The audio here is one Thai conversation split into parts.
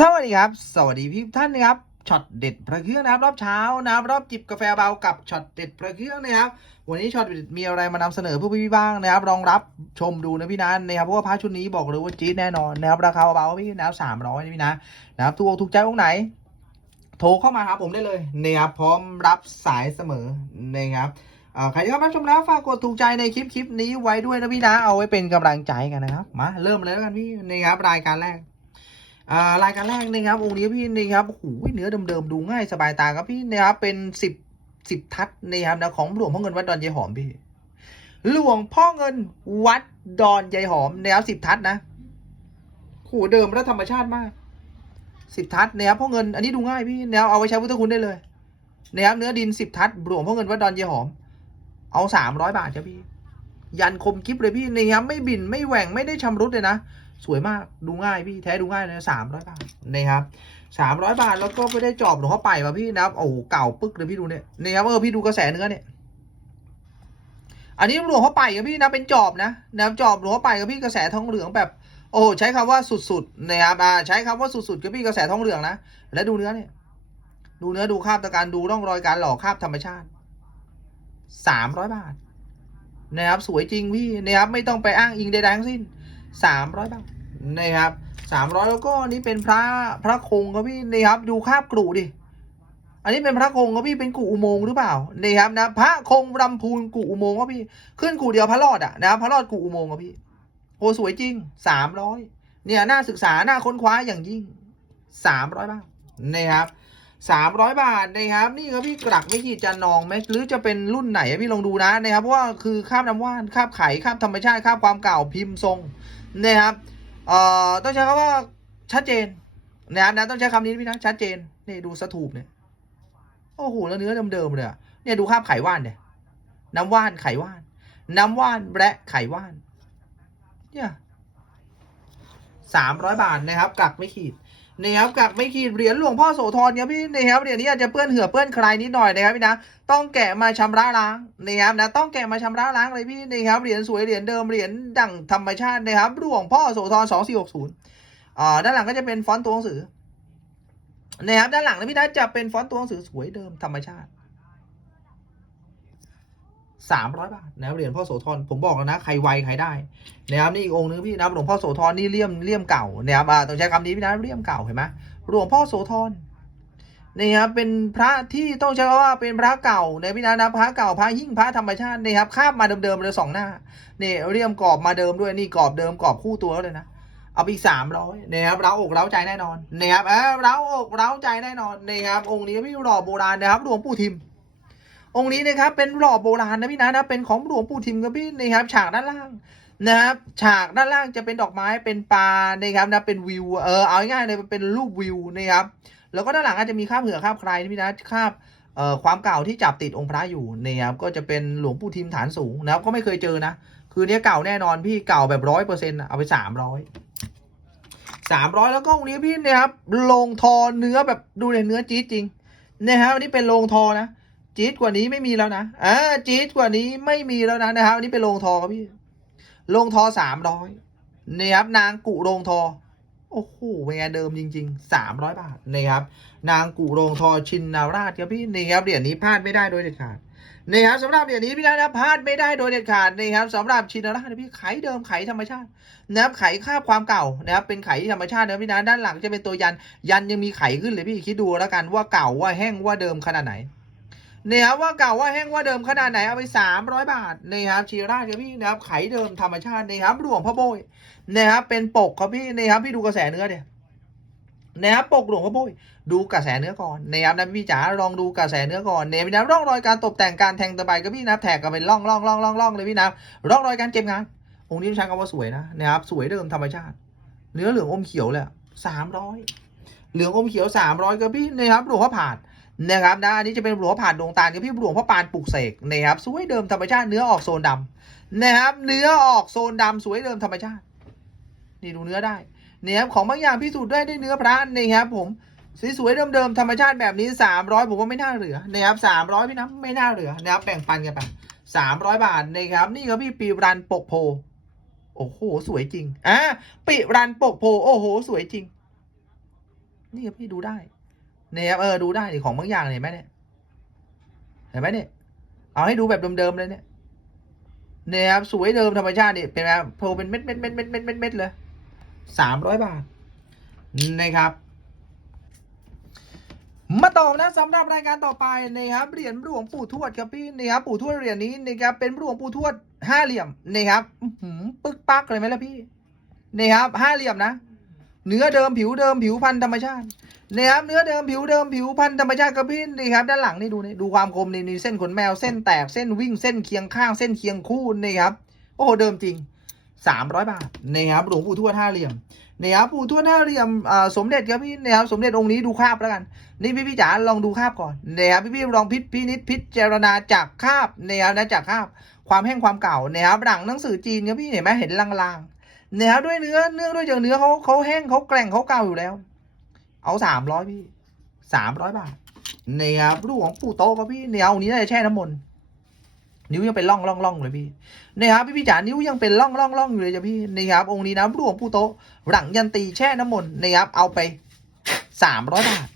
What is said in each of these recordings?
สวัสดีครับ สวัสดีพี่ท่านนะครับช็อตเด็ดพระเครื่องนะครับรอบเช้านะครับรอบจิบกาแฟเบากับช็อตเด็ดพระเครื่องนะครับวันนี้ช็อตเด็ดมีอะไรมานำเสนอเพื่อพี่บ้างนะครับลองรับชมดูนะพี่นันนะครับเพราะว่าพระชุดนี้บอกเลยว่าจี๊ดแน่นอนนะครับราคาเบาๆพี่นะครับสามร้อยนะพี่นะนะครับถูกอกถูกใจองค์ไหน โทรเข้ามาครับผมได้เลยนะครับพร้อมรับสายเสมอนะครับใครที่เข้ามาชมแล้วฝากกดถูกใจในคลิปคลิปนี้ไว้ด้วยนะพี่นะเอาไว้เป็นกำลังใจกันนะครับมาเริ่มเลยแล้วกันพี่นะครับรายการแรก อ่ารายการแรกนะครับองค์นี้พี่นะครับโอ้โหเนื้อเดิมๆดูง่ายสบายตาครับพี่นะครับเป็นสิบสิบทัศนะครับนะของหลวงพ่อเงินวัดดอนยายหอมพี่หลวงพ่อเงินวัดดอนยายหอมนะครับสิบทัศนะโหเดิมและธรรมชาติมากสิบทัศนะครับพ่อเงินอันนี้ดูง่ายพี่นะครับเอาไว้ใช้พุทธคุณได้เลยนะครับเนื้อดินสิบทัศหลวงพ่อเงินวัดดอนยายหอม เอาสามร้อยบาทครับพี่ยันคมคลิปเลยพี่นะครับไม่บินไม่แหว่งไม่ได้ชำรุดเลยนะ สวยมากดูง่ายพี่แท้ดูง่ายเลยสามร้อยบาทนะครับสามร้อยบาทแล้วก็ไม่ได้จอบหลวงพ่อไปว่ะพี่นะครับโอ้เก่าปึ๊กเลยพี่ดูเนี่ยนี่ครับเออพี่ดูกระแสเนื้อเนี่ยอันนี้หลวงพ่อไปกับพี่นะเป็นจอบนะนะครับจอบหลวงพ่อไปกับพี่กระแสทองเหลืองแบบ โอ้ใช้คำว่าสุดๆนะครับอ่าใช้คำว่าสุดๆกับพี่กระแสทองเหลืองนะแล้วดูเนื้อเนี่ยดูเนื้อดูคราบตะการดูร่องรอยการหล่อคราบธรรมชาติสามร้อยบาทนะครับสวยจริงพี่นะครับไม่ต้องไปอ้างอิงใดๆทั้งสิ้น สามร้อยบาทนะครับสามร้อยแล้วก็นนี้เป็นพระพระคงครับพี่นะครับดูคาบกรุดิอันนี้เป็นพระคงครับพี่เป็นกูอุโมงหรือเปล่านะครับนะพระคงรำพูนกูอุโมงครับพี่ขึ้นกูเดียวพระรอดอะนะครับพระรอดกูอุโมงครับพี่โอ้สวยจริงสามร้อยเนี่ยน่าศึกษาน่าค้นคว้าอย่างยิ่งสามร้อยบาทนะครับสามร้อยบาทนะครับนี่ครับพี่กรักไม่ขีดจะนองไหมหรือจะเป็นรุ่นไหนพี่ลองดูนะนะครับเพราะว่าคือคาบน้ำว่านคาบไข่คาบธรรมชาติคาบความเก่าพิมพ์ทรง นะครับเอ่อต้องใช้คำว่าชัดเจนนะครับนะต้องใช้คำนี้พี่นะชัดเจนนี่ดูสถูปเนี่ยโอ้โหแล้วเนื้อเดิมๆเลยอะเนี่ยดูภาพไขว่านเนี่ยน้ำว่านไขว่าน น้ำว่านและไขว่าน เนี่ยสามร้อยบาทนะครับกักไม่ขีด นะครับกักไม่ขีดเหรียญหลวงพ่อโสธรเนี่ยพี่นะครับเหรียญนี้อาจจะเปื้อนเหือเปื้อนใครนิดหน่อยนะครับพี่นะต้องแกะมาชำระล้างนะครับนะต้องแกะมาชำระล้างเลยพี่นะครับเหรียญสวยเหรียญเดิมเหรียญดั่งธรรมชาตินะครับหลวงพ่อโสธรสองสี่หกศูนย์อ่าด้านหลังก็จะเป็นฟอนต์ตัวหนังสือนะครับด้านหลังนะพี่นะจะเป็นฟอนต์ตัวหนังสือสวยเดิมธรรมชาติ สามร้อยบาทนะเหรียญพ่อโสธรผมบอกแล้วนะใครไวใครได้นะครับนี่อีกองค์นึงพี่นะหลวงพ่อโสธรนี่เลี่ยมเลี่ยมเก่านะครับต้องใช้คำนี้พี่นะเลี่ยมเก่าเห็นไหมหลวงพ่อโสธรนี่ครับเป็นพระที่ต้องใช้คำว่าเป็นพระเก่าในพี่นะนะพระเก่าพระหิ้งพระธรรมชาตินี่ครับคาบมาเดิมๆเลยสองหน้านี่เลี่ยมกรอบมาเดิมด้วยนี่กรอบเดิมกรอบคู่ตัวเลยนะเอาไปอีกสามร้อยนะครับเราอกเราใจแน่นอนนะครับเออเราอกเราใจแน่นอนนะครับองค์นี้พี่หล่อโบราณนะครับหลวงปู่ทิม องค์นี้นะครับเป็นหล่อโบราณนะพี่นะนะเป็นของหลวงปู่ทิมครับพี่นะครับฉากด้านล่างนะครับฉากด้านล่างจะเป็นดอกไม้เป็นปลานะครับนะเป็นวิวเออเอาง่ายๆเลยเป็นรูปวิวนะครับแล้วก็ด้านหลังอาจจะมีคาบเหือคาบใครนะพี่นะคาบเอ่อความเก่าที่จับติดองค์พระอยู่นะครับก็จะเป็นหลวงปู่ทิมฐานสูงนะครับก็ไม่เคยเจอนะ คือเนี้ยเก่าแน่นอนพี่เก่าแบบร้อยเปอร์เซ็นต์เอาไปสามร้อยสามร้อยแล้วก็องค์นี้พี่นะครับลงทอเนื้อแบบดูเลยเนื้อจี๊ดจริงนะครับอันนี้เป็นโลงทอนะ จี๊ดกว่านี้ไม่มีแล้วนะอ่าจี๊ดกว่านี้ไม่มีแล้วนะนะครับอันนี้เป็นโลงทอครับพี่โลงทอสามร้อยนะครับนางกุโรงทอโอ้โหเป็นไงเดิมจริงๆสามร้อยบาทนะครับ นางกุโรงทอชินนาราชครับพี่นี่ครับเหรียญนี้พลาดไม่ได้โดยเด็ดขาดนี่ครับสำหรับเหรียญนี้พี่นะนะพลาดไม่ได้โดยเด็ดขาดนี่ครับสำหรับชินนาราชพี่ไขเดิมไขธรรมชาตินะครับไขคาบความเก่านะครับเป็นไขธรรมชาตินะพี่นะด้านหลังจะเป็นตัวยันยันยังมีไขขึ้นเลยพี่คิดดูแล้วกันว่าเก่าว่าแห้งว่าเดิมขนาดไหน นี่ครับว่าเก่าว่าแห้งว่าเดิมขนาดไหนเอาไปสามร้อยบาทนี่ครับชินนาราชครับพี่นะครับไขเดิมธรรมชาตินี่ครับหลวงพ่อโบยนะครับเป็นปกครับพี่นี่ครับพี่ดูกระแสเนื้อเดียนะครับปกหลวงพ่อโบยดูกระแสเนื้อก่อนนะครับนะพี่จ๋าลองดูกระแสเนื้อก่อนเนี่ยพี่นะร่องรอยการตกแต่งการแทงตะไบก็พี่นะแท็กกันเป็นร่องร่องร่องร่องร่องเลยพี่นะร่องรอยการเก็บงานองค์นี้ใช้คำว่าสวยนะนะครับสวยเดิมธรรมชาติ เนื้อเหลืองอมเขียวเลยสามร้อยเหลืองอมเขียวสามร้อยก็พี่นะครับหลวงพ่อผาด นะครับนะอันนี้จะเป็นหลวงพ่าดดวงตาลกับพี่หลวงพ่อปานปลูกเสกนะครับสวยเดิมธรรมชาติเนื้อออกโซนดำนะครับ เนื้อออกโซนดำสวยเดิมธรรมชาติ นี่ดูเนื้อได้เนี่ยครับของบางอย่างพิสูจน์ได้ด้วยเนื้อพระนะครับผมสวยๆเดิมๆธรรมชาติแบบนี้สามร้อยผมว่าไม่น่าเหลือนะครับสามร้อยพี่น้ำไม่น่าเหลือนะครับแบ่งปันกันไปสามร้อยบาทนะครับนี่ครับพี่ปีรันปกโพโอ้โหสวยจริงอะปีรันปกโพโอ้โห สวยจริง นี่ครับพี่ดูได้ เนี่ยครับเออดูได้ดิของบางอย่างเห็นไหมเนี่ยเห็นไหมเนี่ยเอาให้ดูแบบเดิมๆเลยเนี่ยเนี่ยครับสวยเดิมธรรมชาตินี่เป็นไงครับโผล่เป็นเม็ดเม็ดเม็ดเม็ดเม็ดเม็ดเม็ดเลยสามร้อยบาทนะครับ มาต่อนะสำหรับรายการต่อไปนะครับเหรียญหลวงปู่ทวดครับพี่นะครับปู่ทวดเหรียญนี้นะครับเป็นหลวงปู่ทวดห้าเหลี่ยมนะครับหือปึ๊กปักเลยไหมล่ะพี่นะครับห้าเหลี่ยมนะเนื้อเดิมผิวเดิมผิวพันธุ์ธรรมชาติ นะครับเนื้อเดิมผิวเดิมผิวพันธุ์ธรรมชาติครับพี่นี่ครับด้านหลังนี่ดูนี่ดูความคมนี่นี่เส้นขนแมวเส้นแตกเส้นวิ่งเส้นเคียงข้างเส้นเคียงคู่นี่ครับโอ้โหเดิมจริงสามร้อยบาทนะครับหลวงปู่ทวดห้าเหลี่ยมนะครับปู่ทวดห้าเหลี่ยมสมเด็จครับพี่นะครับสมเด็จองค์นี้ดูคาบแล้วกัน นี่พี่พี่จ๋าลองดูคาบก่อนนะครับพี่พี่ลองพิพินิจพิจารณาจากคาบนะครับนะจากคาบความแห้งความเก่านะครับหลังหนังสือจีนครับพี่เห็นไหมเห็นลางๆนะครับด้วยเนื้อเนื่อด้วยจากเนื้อเขาเขาแห้งเขาแกร่งเขาเก่าอยู่แล้ว เอาสามร้อยพี่สามร้อยบาทนะครับรูปของปู่โตครับพี่เนี่ยเอานี้น่าจะแช่น้ำมนต์นิ้วยังเป็นร่องร่องร่องเลยพี่นะครับพี่พี่จ๋านิ้วยังเป็นร่องร่องร่องอยู่เลยจ้ะพี่นะครับองค์นี้นะรูปของปู่โตหลังยันตีแช่น้ำมนต์นะครับเอาไปสามร้อยบาท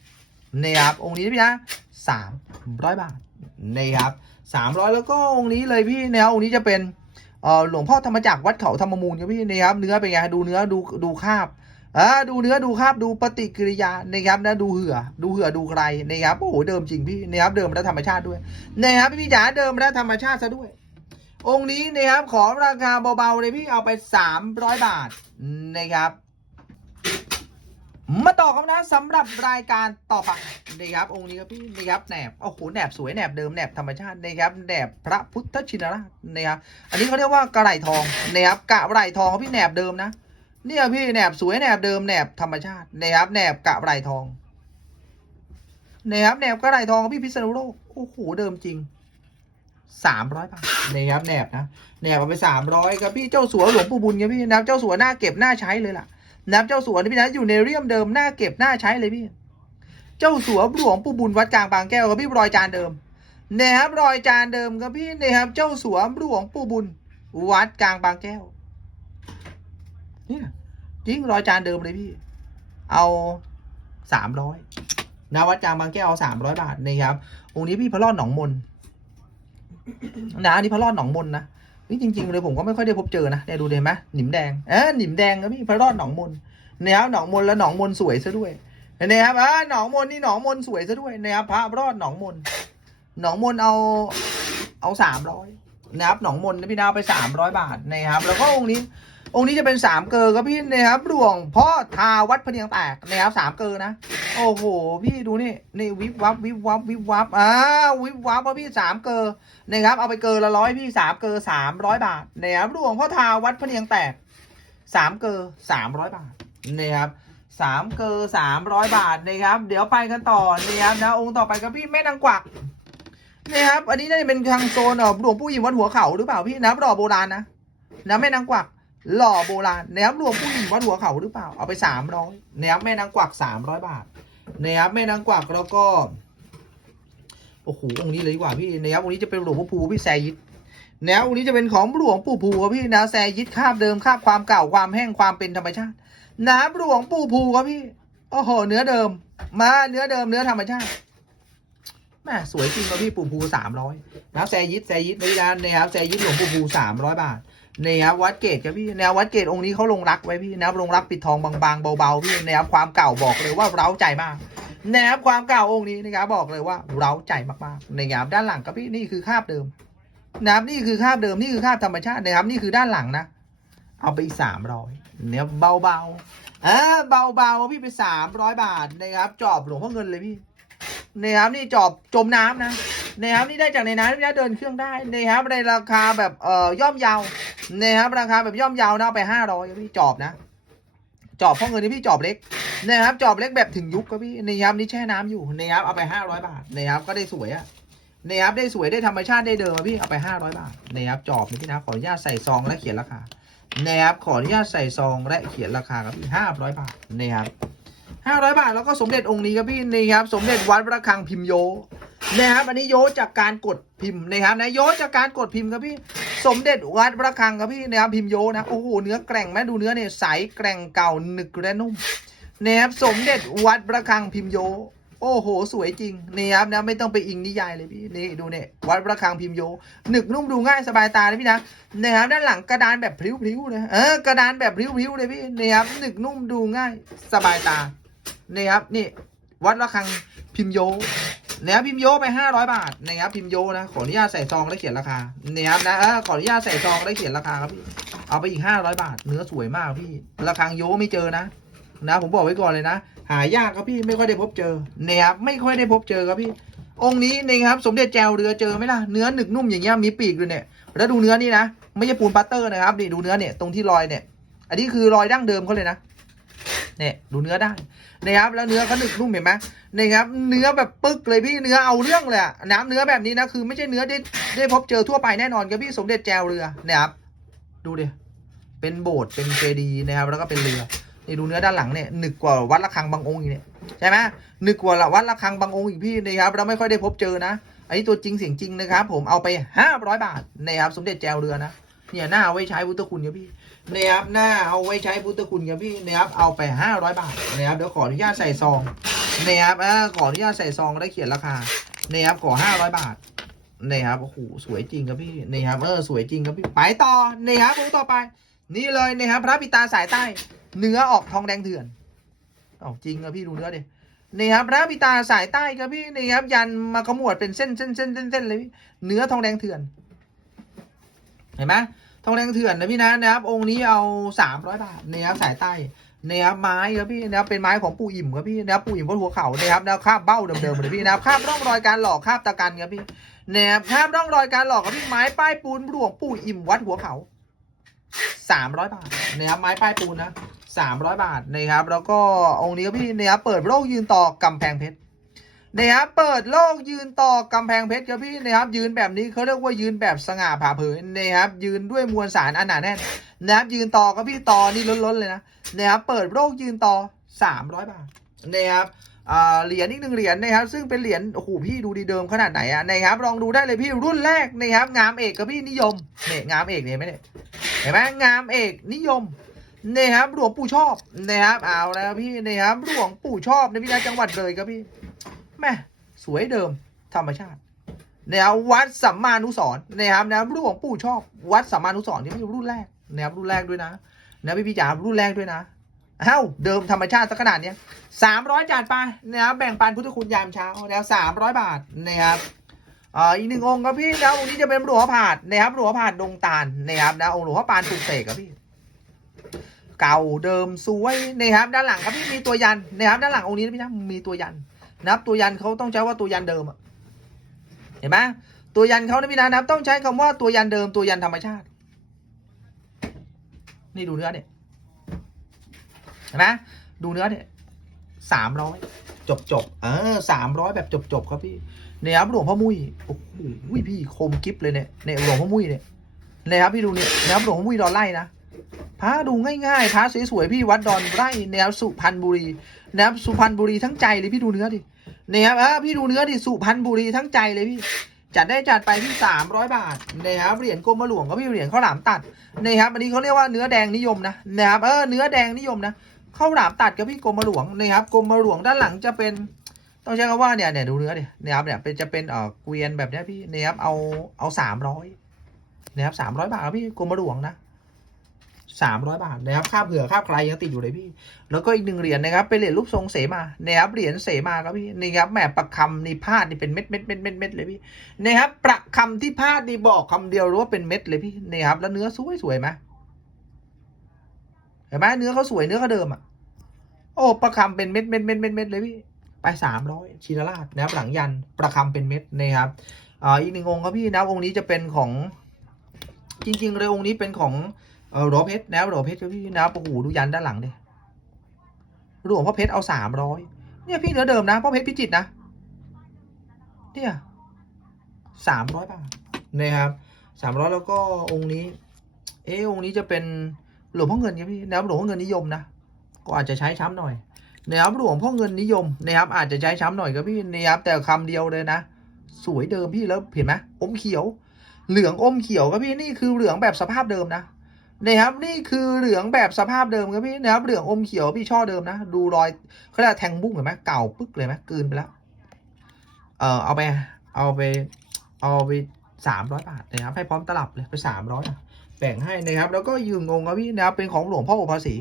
นะครับองค์นี้นะพี่นะสามร้อยบาทนะครับสามร้อยแล้วก็องค์นี้เลยพี่แนวองค์นี้จะเป็นเอ่อหลวงพ่อธรรมจักรวัดเขาธรรมมูลครับพี่นะครับเนื้อเป็นไงดูเนื้อดูดูคาบ อ่าดูเนื้อดูคาบดูปฏิกิริยานะครับนะดูเหือดูเหือดูใครนะครับโอ้โหเดิมจริงพี่นะครับเดิมแล้วธรรมชาติด้วยนะครับพี่จ๋าเดิมแล้วธรรมชาติซะด้วย องค์นี้นะครับขอราคาเบาๆเลยพี่เอาไปสามร้อยบาทนะครับมาต่อครับนะสำหรับรายการต่อไปนะครับองค์นี้ครับพี่นะครับแหนบโอ้โหแหนบสวยแหนบเดิมแหนบธรรมชาตินะครับแหนบพระพุทธชินราชนะครับอันนี้เขาเรียกว่ากระไหลทองนะครับกระไหลทองครับพี่แหนบเดิมนะ เนี่ยพี่แหนบสวยแหนบเดิมแหนบธรรมชาตินะครับแหนบกะไหลทองนะครับแหนบกะไหลทองครับพี่พิษณุโลกโอ้โหเดิมจริงสามร้อยบาทนะครับแหนบนะแหนบเอาไปสามร้อยครับพี่เจ้าสัวหลวงปู่บุญครับพี่นะครับเจ้าสัวหน้าเก็บหน้าใช้เลยล่ะนะครับเจ้าสัวนี่พี่นะอยู่ในเรียมเดิมหน้าเก็บหน้าใช้เลยพี่ เจ้าสัวหลวงปู่บุญวัดกลางบางแก้วครับพี่รอยจานเดิมนะครับรอยจานเดิมครับพี่นะครับเจ้าสัวหลวงปู่บุญวัดกลางบางแก้ว เนี่ยจริงรอยจานเดิมเลยพี่ เอาสามร้อยนะวัดกลางบางแก้วเอาสามร้อยบาทนะครับ องค์นี้พี่พระรอดหนองมนนะอันนี้พระรอดหนองมนนะนี่จริงๆเลยผมก็ไม่ค่อยได้พบเจอนะเนี่ยดูเห็นไหมหนิมแดงเออหนิมแดงครับพี่พระรอดหนองมนนี่ยครับหนองมนแล้วหนองมนสวยซะด้วยเนี่ยครับอ่าหนองมนนี่หนองมนสวยซะด้วยนะครับพระรอดหนองมนหนองมนเอาเอาสามร้อยนะครับหนองมนนะพี่ดาวไปสามร้อยบาทนะครับ แล้วก็องค์นี้ องค์นี้จะเป็นสามเกลอครับพี่นะครับหลวงพ่อทาวัดพเนียงแตกนะครับสามเกอนะ โอ้โห พี่ดูนี่นี่วิบวับวิบวับวิบวับอ้าววิบวับว่าพี่สามเกลอนะครับเอาไปเกลอละร้อยพี่สามเกลอสามร้อยบาทนะครับหลวงพ่อทาวัดพเนียงแตกสามเกลอสามร้อยบาทนะครับสามเกลอสามร้อยบาทนะครับ เดี๋ยวไปกันต่อนะครับนะองค์ต่อไปครับพี่แม่นางกวักนะครับอันนี้น่าจะเป็นทางโซนหลวงปู่ยิมวัดหัวเขาหรือเปล่าพี่นะหล่อโบราณนะนะแม่นางกวัก หล่อโบราณนะครับรวมผู้หญิงวัดหัวเขาหรือเปล่า เอาไปสามร้อยนะครับแม่นางกวักสามร้อยบาทนะครับแม่นางกวักแล้วก็โอ้โหองค์นี้เลยดีกว่าพี่นะครับองค์นี้จะเป็นหลวงพ่อภูพี่แซยิดนะครับองค์นี้จะเป็นของหลวงปู่ภูครับพี่นะแซยิดคาบเดิมคาบความเก่าความแห้งความเป็นธรรมชาตินะครับหลวงปู่ภูครับพี่โอ้โหเนื้อเดิม มาเนื้อเดิมเนื้อธรรมชาติแม่สวยจริงครับพี่ปู่ภูสามร้อยนะแซยิดแซยิดไม่ได้นะครับแซยิดหลวงปู่ภูสามร้อยบาท เนี่ยครับวัดเกตครับพี่แนววัดเกตองค์นี้เขาลงรักไว้พี่นะครับลงรักปิดทองบางๆเบาๆพี่นะครับความเก่าบอกเลยว่าเร้าใจมากนะครับความเก่าองค์นี้นะครับบอกเลยว่าเร้าใจมากๆนะครับด้านหลังครับพี่นี่คือคาบเดิมนะครับนี่คือคาบเดิมนี่คือคาบธรรมชาตินะครับนี่คือด้านหลังนะ เอาไปสามร้อยเนี่ยเบาๆอ่าเบาๆพี่ไปสามร้อยบาทนะครับ จอบหลวงพ่อเงินเลยพี่นะครับนี่จอบจมน้ำนะนะครับนี่ได้จากในนั้นนะเดินเครื่องได้นะครับในราคาแบบเอ่อย่อมเยาว นะครับราคาแบบย่อมยาวนะเอาไปห้าร้อยพี่จอบนะ จอบพ่อเงินนี่พี่จอบเล็กนะครับจอบเล็กแบบถึงยุคครับพี่นะครับนี่แช่น้ำอยู่นะครับเอาไปห้าร้อยบาทนะครับก็ได้สวยอะนะครับได้สวยได้ธรรมชาติได้เดิมอะพี่เอาไปห้าร้อยบาทนะครับจอบนี่พี่นะขออนุญาตใส่ซองและเขียนราคานะครับขออนุญาตใส่ซองและเขียนราคาครับพี่ห้าร้อยบาทนะครับ ห้าร้อยบาทแล้วก็สมเด็จองค์นี้ครับพี่นี่ครับ สมเด็จวัดพระฆังพิมพ์โยนะครับอันนี้โยจากการกดพิมพ์นะครับนะโยจากการกดพิมพ์ครับพี่ สมเด็จวัดพระฆังครับพี่นะครับพิมพ์โยนะโอ้โหเนื้อแกร่งไหมดูเนื้อเนี่ยใสแกร่งเก่าหนึกและนุ่มนะครับสมเด็จวัดประคังพิมโยโอ้โห สวยจริงนี่ครับนะไม่ต้องไปอิงนิยายเลยพี่นี่ดูเนี่ยวัดประคังพิมโยหนึกนุ่มดูง่ายสบายตาเลยพี่นะนะครับด้านหลังกระดานแบบพริ้วๆเลยเออกระดานแบบพริ้วๆเลยพี่นี่ครับหนึกนุ่มดูง่ายสบายตา นี่ครับนี่วัดระฆังพิมโยนะครับพิมโยไปห้าร้อยบาทนะครับพิมโยนะขออนุญาตใส่ซองและเขียนราคานี่ครับนะขออนุญาตใส่ซองและเขียนราคาครับพี่เอาไปอีกห้าร้อยบาท เนื้อสวยมากพี่ระฆังโยไม่เจอนะนะผมบอกไว้ก่อนเลยนะ หายากครับพี่ไม่ค่อยได้พบเจอเนี่ยครับไม่ค่อยได้พบเจอครับพี่ องค์นี้นะครับ สมเด็จแจวเรือเจอไหมล่ะเนื้อหนึกนุ่มอย่างเงี้ยมีปีกด้วยเนี่ยแล้วดูเนื้อนี่นะไม่ใช่ปูนปัตเตอร์นะครับนี่ดูเนื้อเนี่ยตรงที่รอยเนี่ย อันนี้คือรอยดั้งเดิมเขาเลยนะเนี่ยดูเนื้อได้ นะครับแล้วเนื้อเขาหนึกนุ่มเห็นไหมนะครับเนื้อแบบปึ๊กเลยพี่เนื้อเอาเรื่องเลยน้ำเนื้อแบบนี้นะคือไม่ใช่เนื้อได้ได้พบเจอทั่วไปแน่นอนครับพี่สมเด็จแจวเรือนะครับดูดิเป็นโบสถ์เป็นเจดีย์นะครับ แล้วก็เป็นเรือนี่ดูเนื้อด้านหลังเนี่ยหนึกกว่าวัดระฆังบางองค์อีกเนี่ยใช่ไหมหนึกกว่าวัดระฆังบางองค์อีกพี่นะครับเราไม่ค่อยได้พบเจอนะ อันนี้ตัวจริงเสียงจริงนะครับ ผมเอาไปห้าร้อยบาทนะครับสมเด็จแจวเรือนะ เนี่ยหน้าเอาไว้ใช้พุทธคุณครับพี่นะครับหน้าเอาไว้ใช้พุทธคุณครับพี่นะครับเอาไปห้าร้อยบาทนะครับเดี๋ยวขออนุญาตใส่ซองนะครับเออขออนุญาตใส่ซองได้เขียนราคานะครับขอห้าร้อยบาทนะครับโอ้โหสวยจริงครับพี่นะครับเออสวยจริงครับพี่ไปต่อนะครับผมต่อไป นี่เลยนะครับพระปิตาสายใต้เนื้อออกทองแดงเถื่อนเอ้าจริงอะพี่ดูเนื้อดินี่ครับพระพิตาสายใต้ครับพี่นี่ครับยันมาขมวดเป็นเส้นเส้นเส้นเส้นเส้นเลยพี่เนื้อทองแดงเถื่อน เห็นไหมทองแดงเถื่อนนะพี่นะนะครับ องค์นี้เอาสามร้อยบาทนี่ครับสายใต้นี่ครับไม้ครับพี่นะครับเป็นไม้ของปู่อิ่มครับพี่นะครับปู่อิ่มบนหัวเขานะครับนะครับคาบเบ้าเดิมๆเลยพี่นะครับคาบร่องรอยการหลอกคาบตะกันครับพี่นะครับคาบร่องรอยการหลอกครับพี่ไม้ป้ายปูนหลวงปู่อิ่มวัดหัวเขาสามร้อยบาทนะครับไม้ป้ายปูนนะสามร้อยบาทนะครับ แล้วก็องค์นี้ครับพี่นะครับเปิดโลกยืนต่อกำแพงเพชร นะครับเปิดโลกยืนต่อกำแพงเพชรครับพี่นะครับยืนแบบนี้เขาเรียกว่ายืนแบบสง่าผ่าเผยนะครับยืนด้วยมวลสารอันหนาแน่นนะครับยืนต่อครับพี่ต่อนี่ล้นๆเลยนะนะครับเปิดโลกยืนต่อสามร้อยบาทนะครับเหรียญอีกหนึ่งเหรียญนะครับ ซึ่งเป็นเหรียญโอ้โหพี่ดูดีเดิมขนาดไหนอะนะครับลองดูได้เลยพี่รุ่นแรกนะครับงามเอกกับพี่นิยมเนี่ยงามเอกเนี่ยไหมเนี่ยเห็นไหมงามเอกนิยมนี่ครับหลวงปู่ชอบนะครับเอาแล้วพี่นี่ครับหลวงปู่ชอบในพี่นะจังหวัดเลยครับพี่ แม่สวยเดิมธรรมชาตินะครับวัดสัมมานุสรณ์นะครับนะหลวงปู่ชอบ วัดสัมมานุสรณ์นี่ไม่ใช่รุ่นแรกนะครับรุ่นแรกด้วยนะนะพี่พี่จ๋ารุ่นแรกด้วยนะเอ้าเดิมธรรมชาติสักขนาดเนี้ยสามร้อยจัดไปนะครับแบ่งปันพุทธคุณยามเช้าแล้วสามร้อยบาทนะครับอ่าอีกหนึ่งองค์ครับพี่นะองค์นี้จะเป็นหลวงพ่อผาดนะครับหลวงพ่อผาดดงตาลนะครับนะองค์หลวงพ่อปานปลูกเสกครับพี่ เก่าเดิมสวยนะครับด้านหลังครับพี่มีตัวยันนะครับด้านหลังองค์นี้นะพี่นะมีตัวยัน นะครับตัวยันเขาต้องใช้ว่าตัวยันเดิมอะเห็นไหมตัวยันเขานะพี่นะนะครับ ต้องใช้คำว่าตัวยันเดิมตัวยันธรรมชาติ นี่ดูเนื้อเนี่ยเห็นไหมดูเนื้อเนี่ยสามร้อยจบจบเออสามร้อยแบบจบจบครับพี่เนี่ยครับหลวงพ่อมุ้ยโอ้โหพี่คมกิฟเลยเนี่ยเนี่ยหลวงพ่อมุ้ยเนี่ยนะครับพี่ดูเนี่ยนะครับหลวงพ่อมุ้ยดอไล่นะ พระดูง่ายๆพระสวยๆพี่วัดดอนไร่แนวสุพรรณบุรีนะครับสุพรรณบุรีทั้งใจเลยพี่ดูเนื้อดินะครับพี่ดูเนื้อดิสุพรรณบุรีทั้งใจเลยพี่ จัดได้จัดไปที่สามร้อยบาทนะครับเหรียญกรมหลวงก็พี่เหรียญข้าวหลามตัดนะครับอันนี้เขาเรียกว่าเนื้อแดงนิยมนะนะครับเออเนื้อแดงนิยมนะข้าวหลามตัดกับพี่กรมหลวงนะครับกรมหลวงด้านหลังจะเป็นต้องใช้คำว่าเนี่ยเนี่ยดูเนื้อดินะครับเนี่ยเป็นจะเป็นเอ่อเกวียนแบบนี้พี่นะครับเอาเอาสามร้อยนะครับสามร้อยบาทกับพี่กรมหลวงนะ สามร้อยบาทนะครับค่าเผื่อค่าใครยังติดอยู่เลยพี่ แล้วก็อีกหนึ่งเหรียญนะครับเป็นเหรียญรูปทรงเสมานะครับเหรียญเสมาครับพี่นี่ครับแหมประคำนี่พาดนี่เป็นเม็ดเม็ดเม็ดเม็ดเม็ดเลยพี่นะครับประคำที่พาดนี่บอกคำเดียวรู้ว่าเป็นเม็ดเลยพี่นี่ครับแล้วเนื้อสวยสวยไหมเห็นไหมเนื้อเขาสวยเนื้อเขาเดิมอะโอ้ประคำเป็นเม็ดเม็ดเม็ดเม็ดเม็ดเลยพี่ไปสามร้อยชินราชนะครับหลังยันประคำเป็นเม็ดนะครับอ่าอีกหนึ่งองค์ครับพี่นะองค์นี้จะเป็นของจริงๆเลยองค์นี้เป็นของ เออหลวงพ่อเพชรนะหลวงพ่อเพชรพี่นะโอ้โหดูยันด้านหลังดิหลวงพ่อเพชรเอาสามร้อยเนี่ยพี่เหนือเดิมนะพ่อเพชรพิจิตนะเนี่ยสามร้อยบาทนะครับสามร้อยแล้วก็องค์นี้ เออองค์นี้จะเป็นหลวงพ่อเงินครับพี่นะครับหลวงพ่อเงินนิยมนะก็อาจจะใช้ช้ำหน่อยนะครับหลวงพ่อเงินนิยมนะครับอาจจะใช้ช้ำหน่อยครับพี่นะครับแต่คำเดียวเลยนะสวยเดิมพี่แล้วเห็นไหมอมเขียว เหลืองอมเขียวครับพี่นี่คือเหลืองแบบสภาพเดิมนะ นะครับนี่คือเหลืองแบบสภาพเดิมครับพี่นะครับเหลืองอมเขียวพี่ช่อเดิมนะ ดูรอยเขาเรียกแทงบุ้งเห็นไหมเก่าปึ๊กเลยไหมกืนไปแล้วเออเอาไปเอาไปเอาไปสามร้อยบาทนะครับให้พร้อมตลับเลยไปสามร้อยแบ่งให้นะครับ แล้วก็ยืมงงครับพี่นะครับเป็นของหลวงพ่อโอภาษี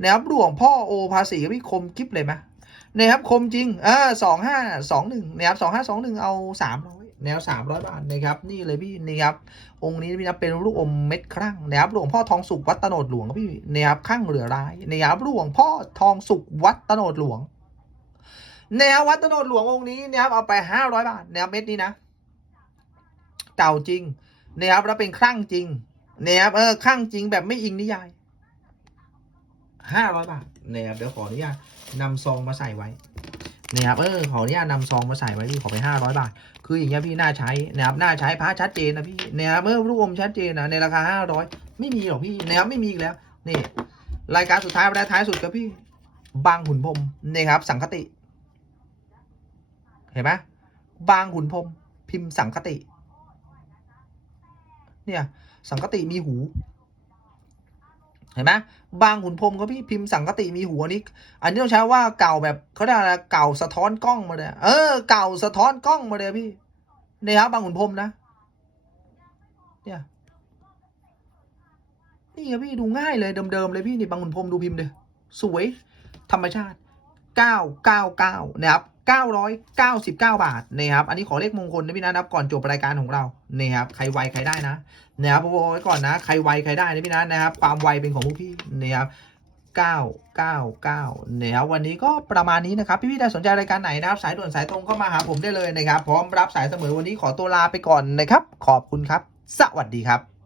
นะครับหลวงพ่อโอภาษีครับพี่คมกิฟเลยไหมนะครับคมจริงเออสองห้าสองหนึ่งนะครับสองห้าสองหนึ่งเอาสามร้อย แนวสามร้อยบาทนะครับนี่เลยพี่นะครับองค์นี้พี่นะเป็นลูกอมเม็ดครั่งนะครับหลวงพ่อทองสุกวัดตโนดหลวงครับพี่นะครับข้างเหลือร้ายนะครับหลวงพ่อทองสุกวัดตโนดหลวงแนววัดตโนดหลวงองค์นี้นะครับเอาไปห้าร้อยบาทแนะครับเม็ดนี้นะเก่าจริงนะครับแล้วเป็นครั่งจริงนะครับเออครั่งจริงแบบไม่อิงนิยายห้าร้อยบาทนะครับเดี๋ยวขออนุญาตนำซองมาใส่ไว้นะครับเออขออนุญาตนำซองมาใส่ไว้พี่ขอไปห้าร้อยบาท คืออย่างเงี้ยพี่น่าใช้นะครับน่าใช้พระชัดเจนนะพี่นะครับเมื่อรูปอมชัดเจนนะในราคาห้าร้อยไม่มีหรอกพี่นะครับไม่มีอีกแล้วนี่รายการสุดท้ายและท้ายสุดครับพี่บางขุนพรมนี่ครับ สังคติ เห็นไหมบางขุนพรมพิมพ์สังคติ เนี่ย สังคติมีหู เห็นไหม บางขุนพรมก็พี่พิมพ์สังกติมีหัวนี้อันนี้ต้องใช้ว่าเก่าแบบเขาเรียกอะไรเก่าสะท้อนกล้องมาเลยเออเก่าสะท้อนกล้องมาเลยพี่เนี่ยครับบางขุนพรมนะ เนี่ยนี่ครับพี่ดูง่ายเลยเดิมๆเลยพี่นี่บางขุนพรมดูพิมพ์เลยสวย ธรรมชาติ 999 นะครับ 999 บาทนะครับ อันนี้ขอเลขมงคลนะพี่นะนับก่อนจบรายการของเรานี่ครับ ใครไวใครได้นะนะครับผมบอกไว้ก่อนนะ ใครไวใครได้นะพี่นะนะครับ ความไวเป็นของพวกพี่นะครับ999นะครับวันนี้ก็ประมาณนี้นะครับ พี่ๆได้สนใจรายการไหนนะครับ สายด่วนสายตรงก็มาหาผมได้เลยนะครับ พร้อมรับสายเสมอวันนี้ขอตัวลาไปก่อนนะครับ ขอบคุณครับ สวัสดีครับ